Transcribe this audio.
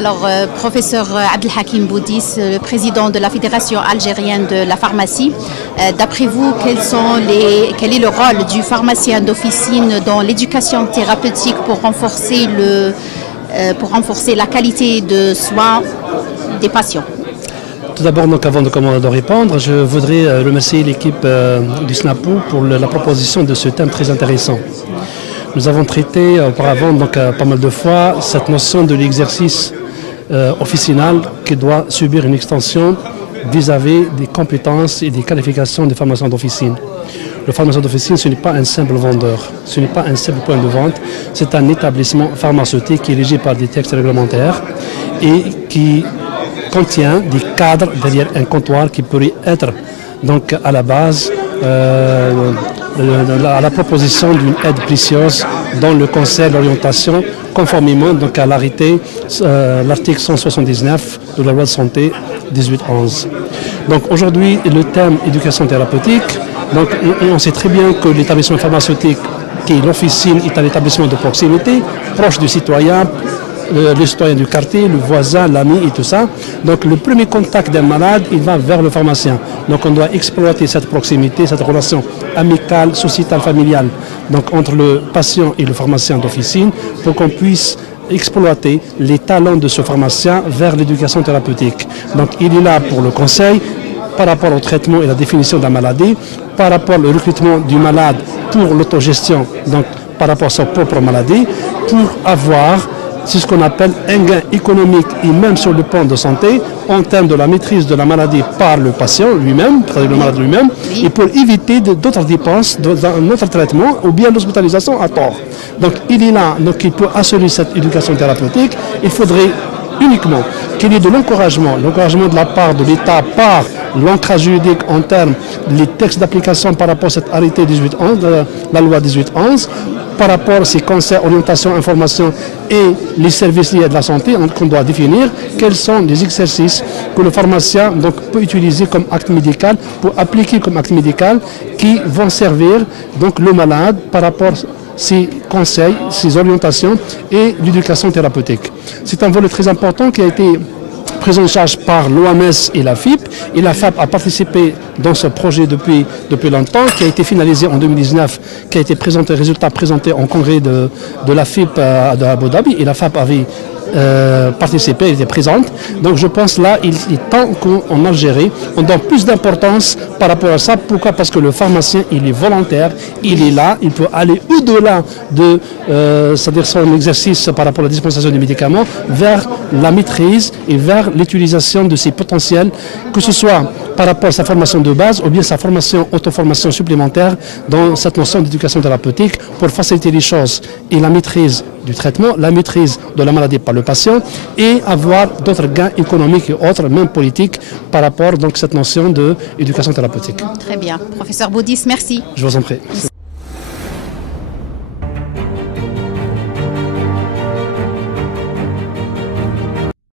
Alors, professeur Abdelhakim Boudis, le président de la Fédération algérienne de la pharmacie, d'après vous, quel est le rôle du pharmacien d'officine dans l'éducation thérapeutique pour renforcer la qualité de soins des patients? Tout d'abord, avant de répondre, je voudrais remercier l'équipe du SNAPO pour la proposition de ce thème très intéressant. Nous avons traité auparavant, pas mal de fois, cette notion de l'exercice officinal qui doit subir une extension vis-à-vis des compétences et des qualifications des pharmaciens d'officine. Le pharmacien d'officine, ce n'est pas un simple vendeur, ce n'est pas un simple point de vente, c'est un établissement pharmaceutique qui est régi par des textes réglementaires et qui contient des cadres derrière un comptoir qui pourrait être donc à la base à la proposition d'une aide précieuse dans le conseil d'orientation conformément donc à l'arrêté l'article 179 de la loi de santé 1811. Donc aujourd'hui le thème éducation thérapeutique, donc on sait très bien que l'établissement pharmaceutique qui est l'officine est un établissement de proximité, proche du citoyen, le citoyen du quartier, le voisin, l'ami et tout ça. Donc le premier contact d'un malade, il va vers le pharmacien. Donc on doit exploiter cette proximité, cette relation amicale, sociétale, familiale, donc entre le patient et le pharmacien d'officine, pour qu'on puisse exploiter les talents de ce pharmacien vers l'éducation thérapeutique. Donc il est là pour le conseil par rapport au traitement et la définition de la maladie, par rapport au recrutement du malade pour l'autogestion, donc par rapport à sa propre maladie, pour avoir c'est ce qu'on appelle un gain économique et même sur le plan de santé en termes de la maîtrise de la maladie par le patient lui-même, le malade lui-même, et pour éviter d'autres dépenses dans notre traitement ou bien l'hospitalisation à tort. Donc il est là, donc il peut assurer cette éducation thérapeutique. Il faudrait uniquement qu'il y ait de l'encouragement de la part de l'État par l'ancrage juridique en termes des textes d'application par rapport à cet arrêté 1811, la loi 1811, par rapport à ces conseils, orientation, information et les services liés à la santé, qu'on doit définir quels sont les exercices que le pharmacien donc, peut utiliser comme acte médical, pour appliquer comme acte médical, qui vont servir donc, le malade par rapport à ces conseils, ces orientations et l'éducation thérapeutique. C'est un volet très important qui a été prise en charge par l'OMS et la FIP. Et la FAP a participé dans ce projet depuis longtemps, qui a été finalisé en 2019, qui a été présenté, résultat présenté en congrès de la FIP de Abu Dhabi. Et la FAP avait participé, elle était présente. Donc je pense là, il est temps qu'en Algérie, on donne plus d'importance par rapport à ça. Pourquoi? Parce que le pharmacien, il est volontaire, il est là, il peut aller au-delà de c'est-à-dire son exercice par rapport à la dispensation des médicaments, vers la maîtrise et vers l'utilisation de ses potentiels, que ce soit par rapport à sa formation de base ou bien sa formation, auto-formation supplémentaire dans cette notion d'éducation thérapeutique pour faciliter les choses et la maîtrise du traitement, la maîtrise de la maladie par le patient et avoir d'autres gains économiques et autres, même politiques, par rapport donc à cette notion d'éducation thérapeutique. Très bien. Professeur Boudis, merci. Je vous en prie.